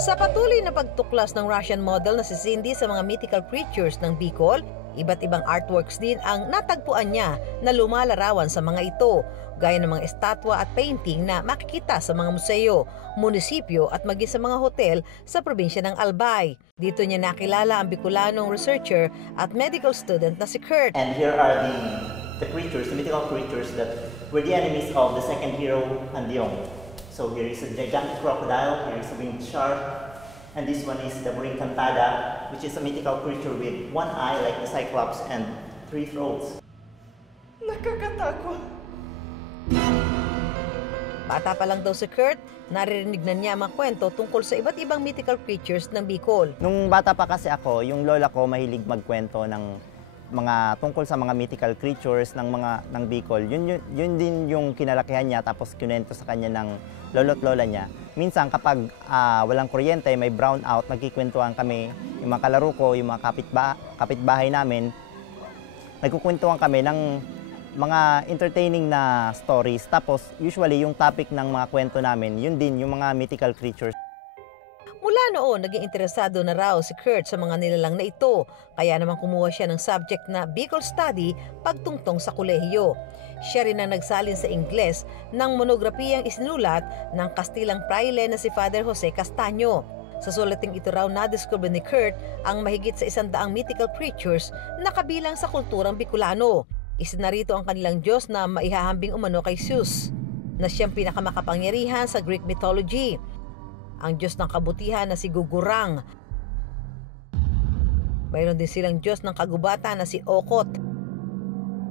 Sa patuloy na pagtuklas ng Russian model na si Cindy sa mga mythical creatures ng Bicol, iba't ibang artworks din ang natagpuan niya na lumalarawan sa mga ito, gaya ng mga estatwa at painting na makikita sa mga museo, munisipyo at maging sa mga hotel sa probinsya ng Albay. Dito niya nakilala ang Bicolanong researcher at medical student na si Kurt. And here are the creatures, the mythical creatures that were the enemies of the second hero, Andiong. So here is a gigantic crocodile, here is a winged shark, and this one is the Brincantada, which is a mythical creature with one eye like the Cyclops and 3 throats. Nakakatakot! Bata pa lang daw si Kurt, naririnig na niya mga kwento tungkol sa iba't ibang mythical creatures ng Bicol. Nung bata pa kasi ako, yung lola ko mahilig magkwento ng mga tungkol sa mga mythical creatures ng Bicol. Yun din yung kinalakihan niya, tapos kinento sa kanya ng lolo't lola niya. Minsan kapag walang kuryente, may brown out, nagkikwentuhan kami, yung mga kalaro ko, yung mga kapitbahay namin, nagkukwentuhan kami ng mga entertaining na stories. Tapos usually yung topic ng mga kwento namin, yun din yung mga mythical creatures. Mula noon, naging interesado na raw si Kurt sa mga nilalang na ito, kaya naman kumuha siya ng subject na Bicol Study pagtungtong sa kolehiyo. Siya rin ang nagsalin sa Ingles ng monografiyang isinulat ng Kastilang praile na si Father Jose Castaño. Sa sulating ito raw na-discover ni Kurt ang mahigit sa 100 mythical creatures na kabilang sa kulturang Bicolano. Isa na rito ang kanilang Diyos na maihahambing umano kay Zeus, na siyang pinakamakapangyarihan sa Greek mythology. Ang Diyos ng kabutihan na si Gugurang. Mayroon din silang Diyos ng kagubatan na si Okot.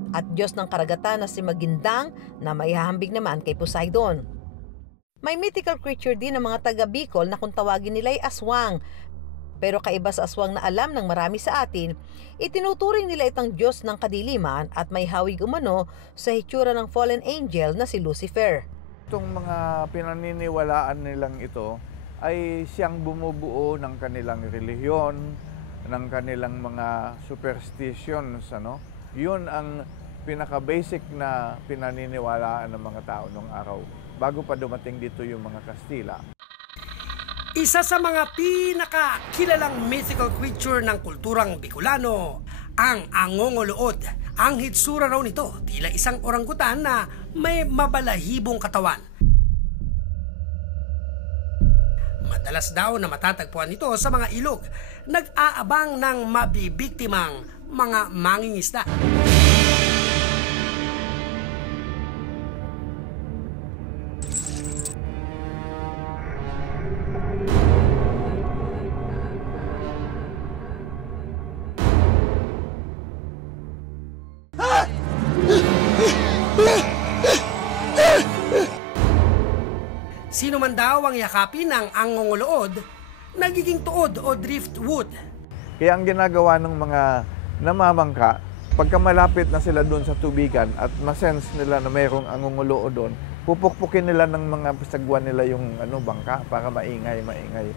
At Diyos ng karagatan na si Magindang na maihahambing naman kay Poseidon. May mythical creature din ng mga taga Bicol na kung tawagin nila ay aswang. Pero kaiba sa aswang na alam ng marami sa atin, itinuturing nila itang Diyos ng kadiliman at may hawig umano sa hitsura ng fallen angel na si Lucifer. Itong mga pinaniniwalaan nilang ito ay siyang bumubuo ng kanilang relihiyon, ng kanilang mga superstitions. Yun ang pinaka-basic na pinaniniwalaan ng mga tao nung araw, bago pa dumating dito yung mga Kastila. Isa sa mga pinakakilalang mythical creature ng kulturang Bicolano, ang Angongolood. Ang hitsura raw nito, tila isang orangutan na may mabalahibong katawan. Madalas daw na matatagpuan ito sa mga ilog, nag-aabang ng mabibiktimang mga mangingisda. Sino man daw ang yakapin ng Angongolood, nagiging tuod o driftwood. Kaya ang ginagawa ng mga namamangka, pagka malapit na sila doon sa tubigan at masense nila na mayroong angongoloo doon, pupukpukin nila ng mga sagwan nila yung bangka para maingay.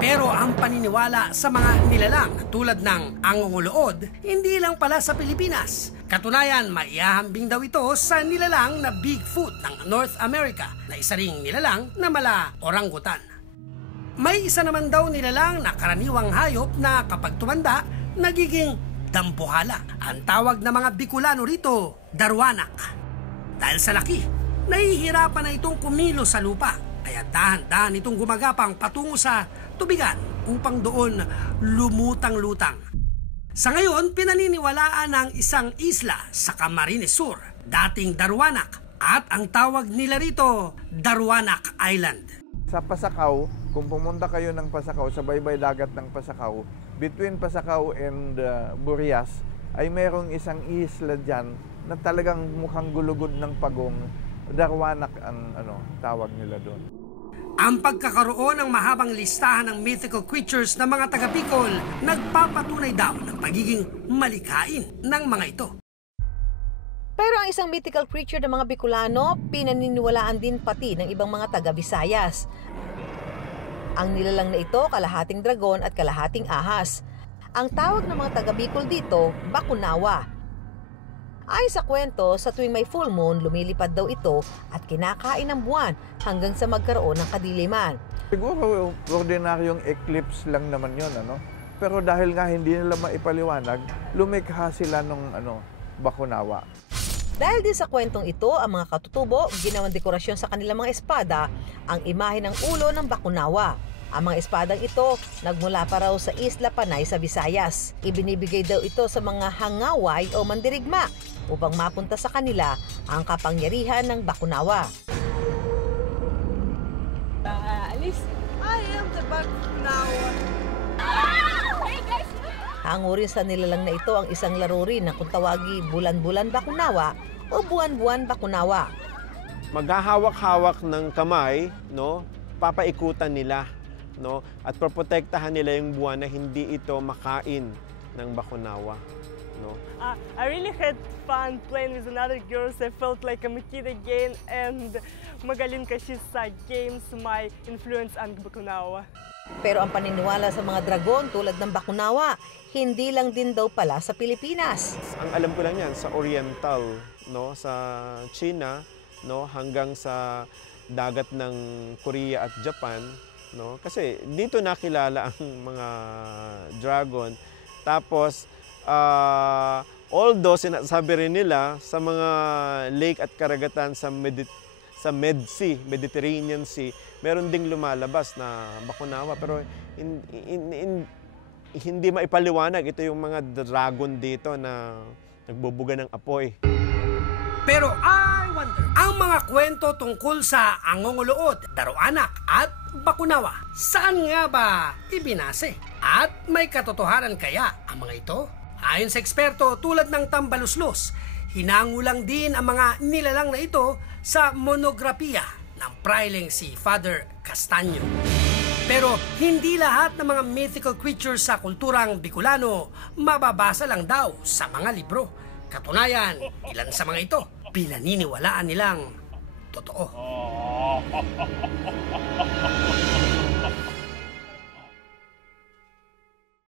Pero ang paniniwala sa mga nilalang tulad ng Angongolood, hindi lang pala sa Pilipinas. Katunayan, maihahambing daw ito sa nilalang na Bigfoot ng North America, na isa ring nilalang na mala orangutan. May isa naman daw nilalang na karaniwang hayop na kapag tumanda, nagiging dampuhala. Ang tawag ng mga Bicolano rito, darwanak. Dahil sa laki, nahihirapan na itong kumilo sa lupa, kaya dahan-dahan itong gumagapang patungo sa tubigan upang doon lumutang-lutang. Sa ngayon, pinaniniwalaan ng isang isla sa Camarines Sur, dating Darwanak, at ang tawag nila rito, Darwanak Island. Sa Pasakaw, kung pumunta kayo ng Pasakaw, sa baybay dagat ng Pasakaw, between Pasakaw and Burias, ay mayroong isang isla dyan na talagang mukhang gulugod ng pagong. Darwanak ang tawag nila doon. Ang pagkakaroon ng mahabang listahan ng mythical creatures ng mga taga-Bicol nagpapatunay daw ng pagiging malikain ng mga ito. Pero ang isang mythical creature ng mga Bicolano, pinaniniwalaan din pati ng ibang mga taga-Visayas. Ang nilalang na ito, kalahating dragon at kalahating ahas. Ang tawag ng mga taga-Bicol dito, Bakunawa. Ayon sa kwento, sa tuwing may full moon, lumilipad daw ito at kinakain ng buwan hanggang sa magkaroon ng kadiliman. Siguro ordinaryong eclipse lang naman yun, Pero dahil nga hindi nila maipaliwanag, lumikha sila ng bakunawa. Dahil din sa kwentong ito, ang mga katutubo ginawang dekorasyon sa kanilang mga espada ang imahe ng ulo ng bakunawa. Ang mga espadang ito nagmula pa raw sa Isla Panay sa Visayas. Ibinibigay daw ito sa mga hangaway o mandirigma upang mapunta sa kanila ang kapangyarihan ng bakunawa. I am the bakunawa. Hango rin sa nilalang na ito ang isang laro rin na kung tawagi bulan-bulan bakunawa o buwan-buwan bakunawa. Maghahawak-hawak ng kamay, papaikutan nila, at proprotektahan nila yung buwan na hindi ito makain ng bakunawa. I really had fun playing with another girls. I felt like I'm a kid again, and magaling kasi sa games may influence ang bakunawa. Pero ang paniniwala sa mga dragon tulad ng bakunawa, hindi lang din daw pala sa Pilipinas. Ang alam ko lang yan sa Oriental, sa China, hanggang sa dagat ng Korea at Japan, kasi dito nakilala ang mga dragon. Tapos although sinasabi rin nila sa mga lake at karagatan sa Mediterranean Sea, meron ding lumalabas na bakunawa, pero hindi maipaliwanag. Ito yung mga dragon dito na nagbubuga ng apoy. Pero I wonder, ang mga kwento tungkol sa angongolood, daroanak at bakunawa, saan nga ba ibinase? At may katotohanan kaya ang mga ito? Ayon sa eksperto tulad ng Tambaluslos, hinangulang din ang mga nilalang na ito sa monografiya ng praileng si Father Castaño. Pero hindi lahat ng mga mythical creatures sa kulturang Bicolano mababasa lang daw sa mga libro. Katunayan, ilan sa mga ito pinaniniwalaan nilang totoo.